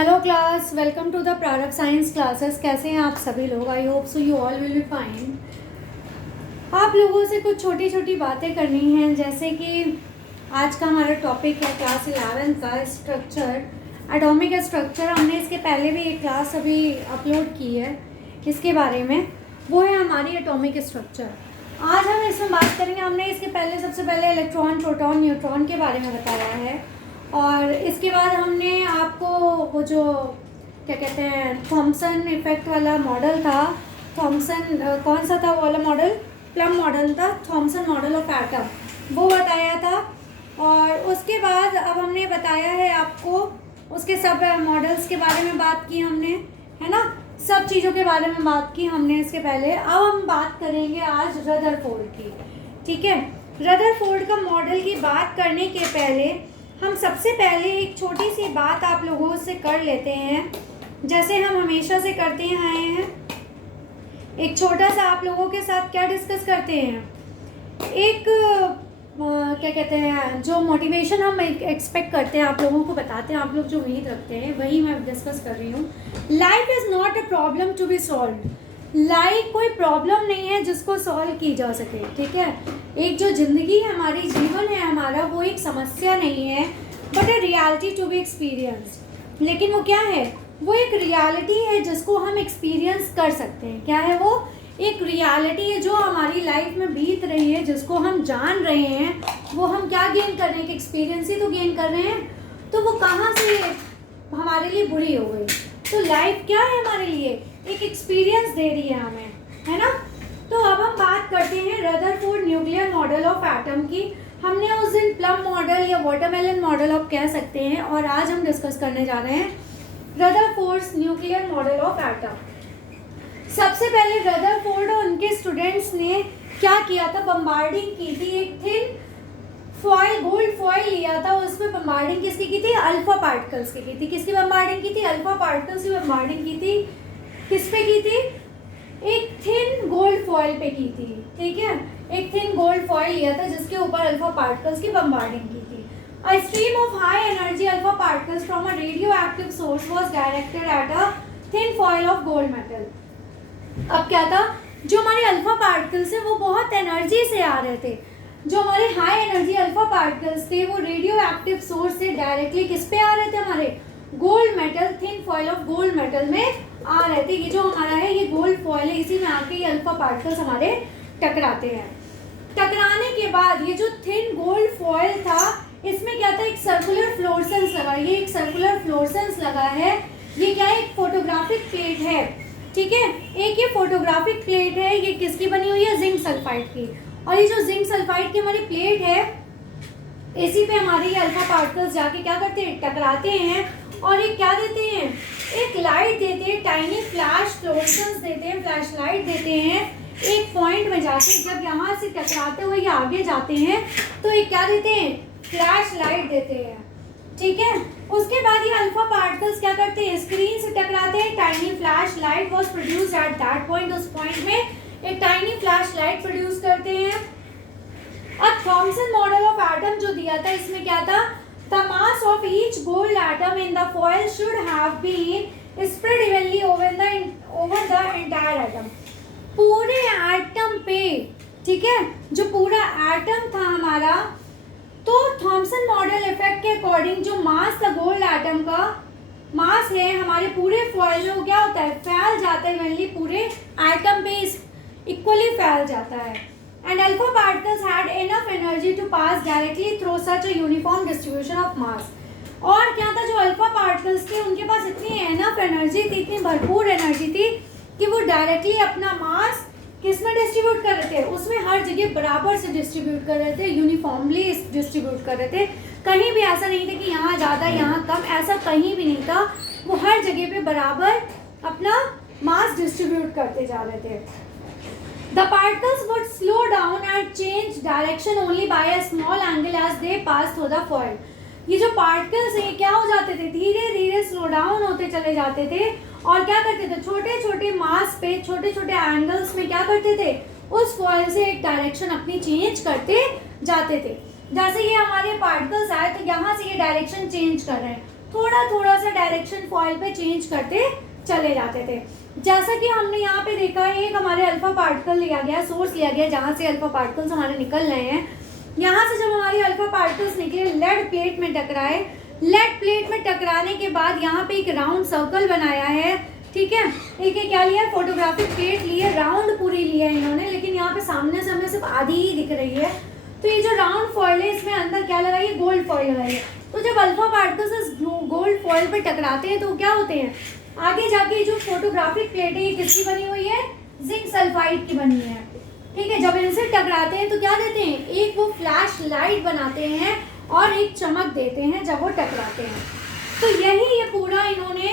Hello class, welcome to the Prarambh science classes. कैसे हैं आप सभी लोग? I hope so you all will be fine. आप लोगों से कुछ छोटी छोटी बातें करनी हैं, जैसे कि आज का हमारा टॉपिक है क्लास 11 का स्ट्रक्चर, एटॉमिक स्ट्रक्चर। हमने इसके पहले भी एक क्लास अभी अपलोड की है इसके बारे में, वो है हमारी एटॉमिक स्ट्रक्चर। आज हम इसमें बात करेंगे। हमने इसके पहले सबसे पहले इलेक्ट्रॉन, प्रोटॉन, न्यूट्रॉन के बारे में बताया है, और इसके बाद हमने आपको वो जो क्या कहते हैं थॉमसन इफेक्ट वाला मॉडल था, थॉमसन कौन सा था वो वाला मॉडल? प्लम मॉडल था, थॉमसन मॉडल ऑफ एटम, वो बताया था। और उसके बाद अब हमने बताया है आपको उसके सब मॉडल्स के बारे में बात की हमने, है ना, सब चीज़ों के बारे में बात की हमने इसके पहले। अब हम बात करेंगे आज रदरफोर्ड की, ठीक है। रदरफोर्ड का मॉडल की बात करने के पहले हम सबसे पहले एक छोटी सी बात आप लोगों से कर लेते हैं, जैसे हम हमेशा से करते आए हैं। एक छोटा सा आप लोगों के साथ क्या डिस्कस करते हैं, एक क्या कहते हैं, जो मोटिवेशन हम एक्सपेक्ट करते हैं, आप लोगों को बताते हैं, आप लोग जो उम्मीद रखते हैं, वही मैं डिस्कस कर रही हूँ। Life is not a problem to be solve. Life कोई प्रॉब्लम नहीं है जिसको सॉल्व की जा सके, ठीक है। एक जो ज़िंदगी है हमारी, जीवन है हमारा, वो एक समस्या नहीं है, but a reality to be experienced. लेकिन वो क्या है? वो एक रियलिटी है जिसको हम एक्सपीरियंस कर सकते हैं। क्या है वो? एक रियलिटी है जो हमारी लाइफ में बीत रही है, जिसको हम जान रहे हैं। वो हम क्या गेन कर रहे हैं? एक्सपीरियंस ही तो गेन कर रहे हैं। तो वो कहाँ से हमारे लिए बुरी हो गई? तो लाइफ क्या है हमारे लिए? एक एक्सपीरियंस दे रही है हमें, है ना। तो अब हम बात करते हैं Rutherford nuclear model of atom की। हमने उस दिन प्लम मॉडल या वाटरमेलन मॉडल आप कह सकते हैं, और आज हम डिस्कस करने जा रहे हैं Rutherford nuclear model of atom. सबसे पहले रदरफोर्ड और उनके स्टूडेंट्स ने क्या किया था? बम्बार्डिंग की थी। एक थिन फॉइल, गोल्ड फॉइल लिया था, उसमें बम्बार्डिंग किसकी की थी? अल्फा पार्टिकल्स की थी। किसकी बम्बार्डिंग की थी? अल्फा पार्टिकल्स की बम्बार्डिंग की थी। किस पे की थी? एक थिन गोल्ड फॉइल पे की थी, ठीक है। एक थिन गोल्ड फॉइल लिया था जिसके ऊपर अल्फा पार्टिकल्स की बम्बार्डिंग की थी। A stream of high energy alpha particles from a radioactive source was directed at a thin foil of gold metal. अब क्या था? जो हमारे अल्फा पार्टिकल्स है वो बहुत एनर्जी से आ रहे थे। जो हमारे हाई एनर्जी अल्फा पार्टिकल्स थे वो रेडियो एक्टिव सोर्स से डायरेक्टली किस पे आ रहे थे? हमारे gold metal, thin foil of gold metal में आ रहे थे। ये जो हमारा है ये गोल्ड फॉइल है, इसी में आके ये अल्फा पार्टिकल्स हमारे टकराते हैं। टकराने के बाद ये जो थिन गोल्ड फॉइल था, इसमें क्या था? एक सर्कुलर फ्लोरेसेंस लगा। ये एक सर्कुलर फ्लोरेसेंस लगा है। ये क्या है? एक फोटोग्राफिक प्लेट है, ठीक है। एक ये फोटोग्राफिक प्लेट है, ये किसकी बनी हुई है? जिंक सल्फाइड की। और ये जो जिंक सल्फाइड की हमारी प्लेट है, इसी पे हमारे ये अल्फा पार्टिकल्स जाके क्या करते हैं? टकराते हैं। और ये क्या देते हैं? एक लाइट देते हैं, टाइनी फ्लैश फ्लोरेसेंस देते हैं, फ्लैश लाइट देते हैं एक पॉइंट में जाके। जब यहाँ से टकराते हुए ये आगे जाते हैं तो ये क्या देते हैं? फ्लैश लाइट देते हैं, ठीक है। उसके बाद ये अल्फा पार्टिकल्स क्या करते हैं? स्क्रीन से टकराते हैं। Tiny flash light was produced at that point. उस पॉइंट में एक टाइनी फ्लैश लाइट प्रोड्यूस करते हैं। अब थॉमसन मॉडल ऑफ एटम जो दिया था, इसमें क्या था? The mass of each gold atom in the foil should have been spread evenly over the entire atom. पूरे एटम पे, ठीक है, जो पूरा एटम था हमारा, तो थॉमसन मॉडल इफेक्ट के अकॉर्डिंग जो मास था गोल्ड एटम का, मास है हमारे पूरे फॉइल में, वो क्या होता है? फैल जाता है इवनली, पूरे एटम पे इक्वली फैल जाता है। And alpha particles had enough energy to pass directly through such a uniform distribution of mass. और क्या था? जो अल्फा पार्टिकल्स थे उनके पास इतनी एनफ एनर्जी थी, इतनी भरपूर एनर्जी थी कि वो डायरेक्टली अपना मास किस में डिस्ट्रीब्यूट कर रहे थे? उसमें हर जगह बराबर से डिस्ट्रीब्यूट कर रहे थे, यूनिफॉर्मली डिस्ट्रीब्यूट कर रहे थे। कहीं भी ऐसा नहीं था कि यहाँ ज़्यादा यहाँ कम, ऐसा कहीं भी नहीं था। वो हर जगह पे बराबर अपना मास डिस्ट्रीब्यूट करते जा रहे थे। The particles would slow down and change direction only by a small angle as they pass through the foil. ये जो पार्टिकल्स हैं क्या हो जाते थे? धीरे धीरे स्लो डाउन होते चले जाते थे। और क्या करते थे? छोटे छोटे मास पे, छोटे छोटे एंगल्स में क्या करते थे? उस फॉइल से एक डायरेक्शन अपनी चेंज करते जाते थे। जैसे ये हमारे पार्टिकल्स आए तो यहाँ से ये डायरेक्शन चेंज कर रहे हैं, थोड़ा थोड़ा सा डायरेक्शन फॉइल पे चेंज करते चले जाते थे। जैसा कि हमने यहाँ पे देखा है, एक हमारे अल्फा पार्टिकल लिया गया, सोर्स लिया गया जहाँ से अल्फा पार्टिकल्स हमारे निकल रहे हैं। यहाँ से जब हमारे अल्फा पार्टिकल्स निकले, लेड प्लेट में टकराए, लेड प्लेट में टकराने के बाद यहाँ पे एक राउंड सर्कल बनाया है, ठीक है। एक क्या लिया है, फोटोग्राफिक प्लेट ली है, राउंड पूरी ली है इन्होंने, लेकिन यहाँ पे सामने से हमें सिर्फ आधी ही दिख रही है। तो ये जो राउंड फॉइल है, इसमें अंदर क्या लगाई है, गोल्ड फॉइल लगाई है। तो जब अल्फा पार्टिकल्स इस गोल्ड फॉइल पे टकराते हैं तो क्या होते हैं, आगे जाके जो फोटोग्राफिक प्लेट है ये किसकी बनी हुई है, जिंक सल्फाइड की बनी है, ठीक है। जब इनसे टकराते हैं तो क्या देते हैं, एक वो फ्लैश लाइट बनाते हैं और एक चमक देते हैं जब वो टकराते हैं। तो यही ये पूरा इन्होंने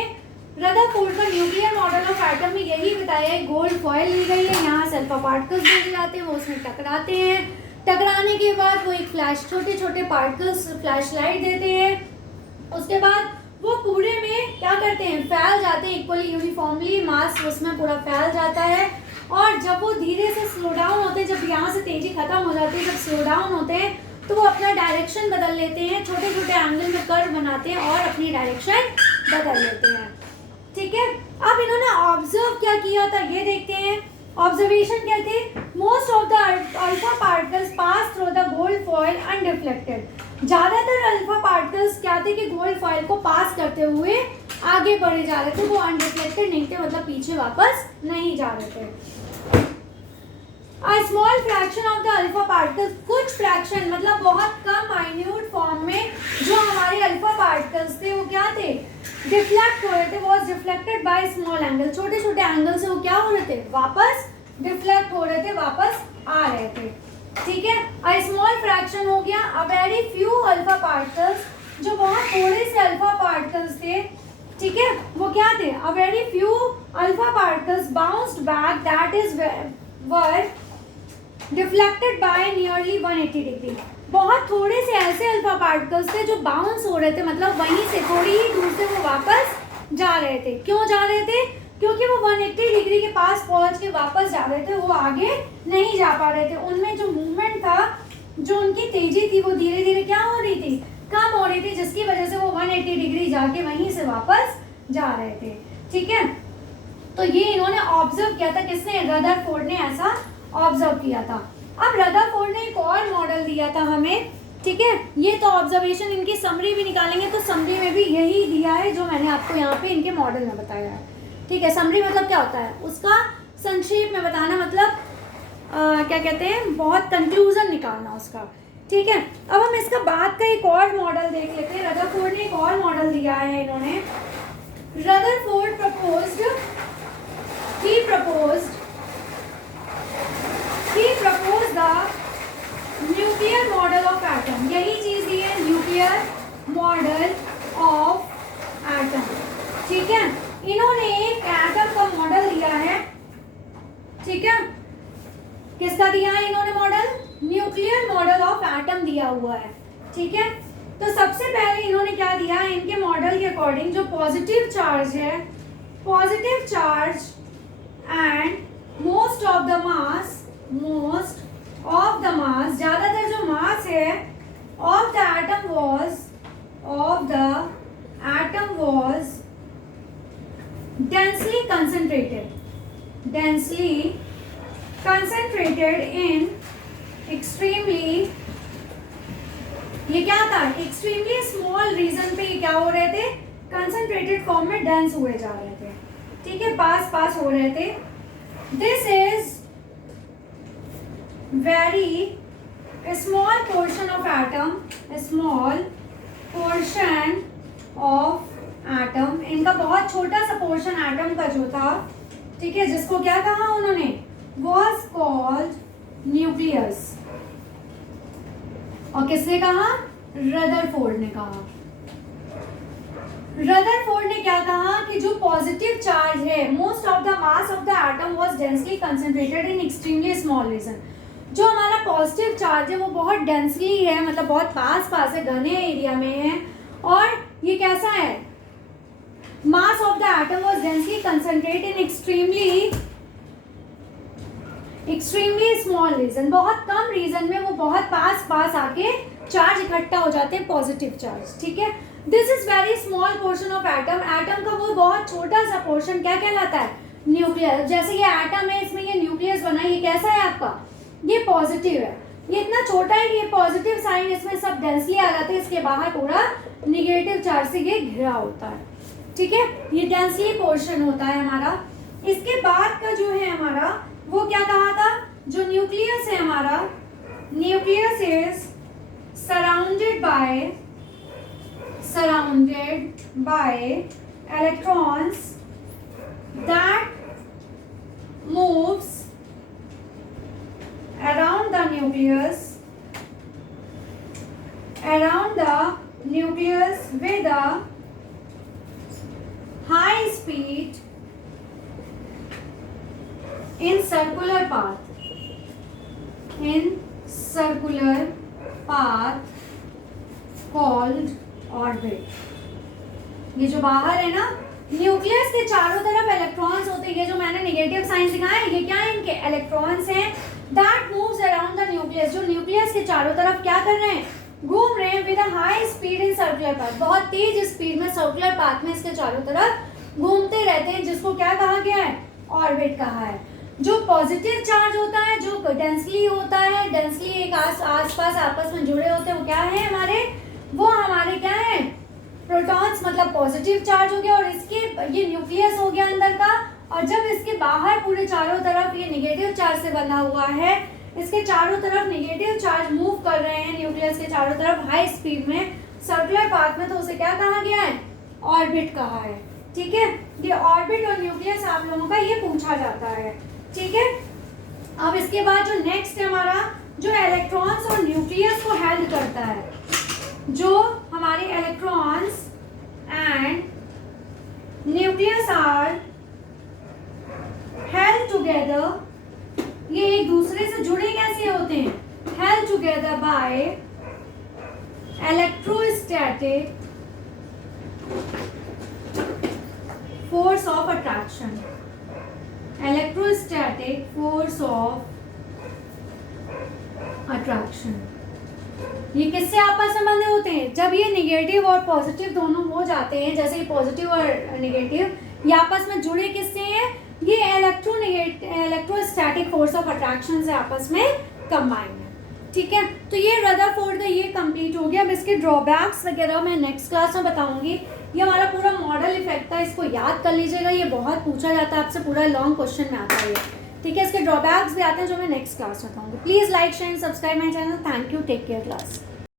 रदरफोर्ड का न्यूक्लियर मॉडल ऑफ एटम में यही बताया है। गोल्ड फॉइल ली गई है, यहाँ से अल्फा पार्टिकल्स भेजे जाते हैं, वो उसमें टकराते हैं, टकराने के बाद वो एक फ्लैश, छोटे छोटे पार्टिकल्स फ्लैश लाइट देते हैं। उसके बाद वो पूरे में क्या करते हैं, फैल जाते हैं इक्वली यूनिफॉर्मली, मास उसमें पूरा फैल जाता है। और जब वो धीरे से स्लो डाउन होते हैं, जब यहाँ से तेजी खत्म हो जाती है, जब स्लो डाउन होते हैं तो वो अपना डायरेक्शन बदल लेते हैं, छोटे छोटे एंगल में कर्व बनाते हैं और अपनी डायरेक्शन बदल लेते हैं, ठीक है। अब इन्होंने ऑब्जर्व क्या किया था ये देखते हैं। ऑब्जर्वेशन क्या थे, most of the alpha particles pass through the gold foil unreflected. ज़्यादातर अल्फा पार्टिकल्स क्या थे कि गोल्ड फॉइल को पास करते हुए आगे बढ़े जा रहे थे, वो अनरिफ्लेक्टेड नहीं थे, मतलब पीछे वापस नहीं जा रहे थे। A small fraction of the alpha particles, कुछ फ्रैक्शन मतलब बहुत कम माइन्यूट फॉर्म में जो हमारे अल्फा पार्टिकल्स थे वो क्या थे, डिफ्लेक्ट हो रहे थे, was deflected by small angle, छोटे छोटे एंगल से वो क्या हो रहे थे, वापस डिफ्लेक्ट हो रहे थे, वापस आ रहे थे, ठीक है। अ स्मॉल फ्रैक्शन हो गया, a very few alpha particles, जो बहुत थोड़े से अल्फा पार्टिकल्स थे, ठीक है, वो क्या थे, a very few alpha particles bounced back, that is were deflected by nearly 180 degree. बहुत थोड़े से ऐसे अल्फा पार्टिकल्स थे जो बाउंस हो रहे थे, मतलब वहीं से थोड़ी ही दूर से वो वापस जा रहे थे। क्यों जा रहे थे, क्योंकि वो 180 डिग्री के पास पहुंच के वापस जा रहे थे, वो आगे नहीं जा पा रहे थे। उनमें जो मूवमेंट था, जो उनकी तेजी थी, वो धीरे धीरे क्या हो रही थी, कम हो रही थी, जिसकी वजह से वो 180 डिग्री जाके वहीं से वापस जा रहे थे, ठीक है। तो ये इन्होंने ऑब्जर्व किया था, किसने, रदरफोर्ड ने ऐसा ऑब्जर्व किया था। अब रदरफोर्ड ने एक और मॉडल दिया था हमें, ठीक है। ये तो ऑब्जर्वेशन, इनकी समरी भी निकालेंगे तो समरी में भी यही दिया है जो मैंने आपको यहाँ पे इनके मॉडल में बताया है, ठीक है। समरी मतलब क्या होता है, उसका संक्षेप में बताना, मतलब क्या कहते हैं, बहुत कंक्लूजन निकालना उसका, ठीक है। अब हम इसका बाद का एक और मॉडल देख लेते हैं। रदरफोर्ड ने एक और मॉडल दिया है इन्होंने। Rutherford proposed the nuclear model of atom, यही चीज दी है, न्यूक्लियर मॉडल ऑफ एटम, ठीक है। इन्होंने एक एटम का मॉडल दिया है, ठीक है। किसका दिया है इन्होंने model, nuclear model of atom दिया हुआ है, ठीक है। तो सबसे पहले इन्होंने क्या दिया है, इनके मॉडल के अकॉर्डिंग जो पॉजिटिव चार्ज है, positive charge and most of the मास, ज्यादातर जो मास है of the atom was densely concentrated in extremely, ये क्या था, एक्सट्रीमली स्मॉल रीजन पे क्या हो रहे थे, कंसंट्रेटेड फॉर्म में डेंस हुए जा रहे थे, ठीक है, पास हो रहे थे। This is very small portion of atom, small portion of atom, इनका बहुत छोटा सा पोर्शन एटम का जो था, ठीक है, जिसको क्या कहा उन्होंने, वॉज कॉल्ड न्यूक्लियस। और किसने कहा, रदरफोर्ड ने कहा। रदरफोर्ड ने क्या कहा कि जो पॉजिटिव चार्ज है, most of the mass of the atom was densely concentrated in extremely small region, जो हमारा पॉजिटिव चार्ज है वो बहुत डेंसली है, मतलब बहुत पास है, घने एरिया में है। और ये कैसा है, mass of the atom was densely concentrated in extremely small region, बहुत कम रीजन में वो बहुत पास आके चार्ज इकट्ठा हो जाते हैं, पॉजिटिव चार्ज, ठीक है। This is very small portion of atom, atom का वो बहुत छोटा सा पोर्शन क्या कहलाता है, न्यूक्लियस। जैसे ये एटम है, इसमें ये न्यूक्लियस बना है, ये कैसा है आपका, ये पॉजिटिव है, ये इतना छोटा है कि ये पॉजिटिव साइन इसमें सब डेंसली आ जाते हैं, इसके बाहर पूरा निगेटिव चार्ज से ये घिरा होता है, ठीक है, ये डेंसली पोर्शन होता है हमारा। इसके बाद का जो है हमारा वो क्या कहा था, जो न्यूक्लियस है हमारा, nucleus is surrounded by electrons that moves around the nucleus with a high speed in circular path called orbit। ये जो बाहर है ना, न्यूक्लियस के चारों तरफ इलेक्ट्रॉन्स होते हैं, ये जो मैंने नेगेटिव साइन दिखाया है, ये क्या है, इनके इलेक्ट्रॉन्स हैं, that moves around the nucleus, जो न्यूक्लियस के चारों तरफ क्या कर रहे हैं, घूम रहे हैं, with a high speed in circular path, बहुत तेज स्पीड में सर्कुलर पाथ में इसके चारों तरफ घूमते रहते हैं, जिसको क्या कहा गया है, ऑर्बिट कहा है। जो पॉजिटिव चार्ज होता है, जो डेंसली होता है, डेंसली एक आसपास आपस में जुड़े होते हैं, वो क्या है हमारे, वो हमारे क्या है, प्रोटॉन्स, मतलब पॉजिटिव चार्ज हो गया, और इसके ये न्यूक्लियस हो गया अंदर का, और जब इसके बाहर पूरे चारों तरफ ये निगेटिव चार्ज से बना हुआ है, इसके चारों तरफ निगेटिव चार्ज मूव कर रहे हैं न्यूक्लियस के चारों तरफ हाई स्पीड में सर्कुलर पाथ में, तो उसे क्या कहा गया है, ऑर्बिट कहा है, ठीक है। ये ऑर्बिट और न्यूक्लियस आप लोगों का ये पूछा जाता है, ठीक है। अब इसके बाद जो नेक्स्ट है हमारा, जो इलेक्ट्रॉन्स और न्यूक्लियस को हेल्ड करता है, जो हमारे electrons and nucleus are held together, ये एक दूसरे से जुड़े कैसे होते हैं, held together by electrostatic force of attraction, electrostatic force of attraction. ये किससे आपस में बंधे होते हैं, जब ये निगेटिव और पॉजिटिव दोनों हो जाते हैं, जैसे पॉजिटिव और निगेटिव ये आपस में जुड़े किससे हैं, ये इलेक्ट्रोस्टैटिक फोर्स ऑफ अट्रैक्शन से आपस में कंबाइन है, ठीक है। तो ये रदरफोर्ड का ये कंप्लीट हो गया। अब इसके ड्रॉबैक्स वगैरह मैं नेक्स्ट क्लास में बताऊंगी। ये हमारा पूरा मॉडल इफेक्ट था, इसको याद कर लीजिएगा, ये बहुत पूछा जाता है आपसे, पूरा लॉन्ग क्वेश्चन में आता है, ठीक है। इसके ड्रॉबैक्स भी आते हैं जो मैं नेक्स्ट क्लास में बताऊंगी। Please like share subscribe my channel. Thank you, take care class.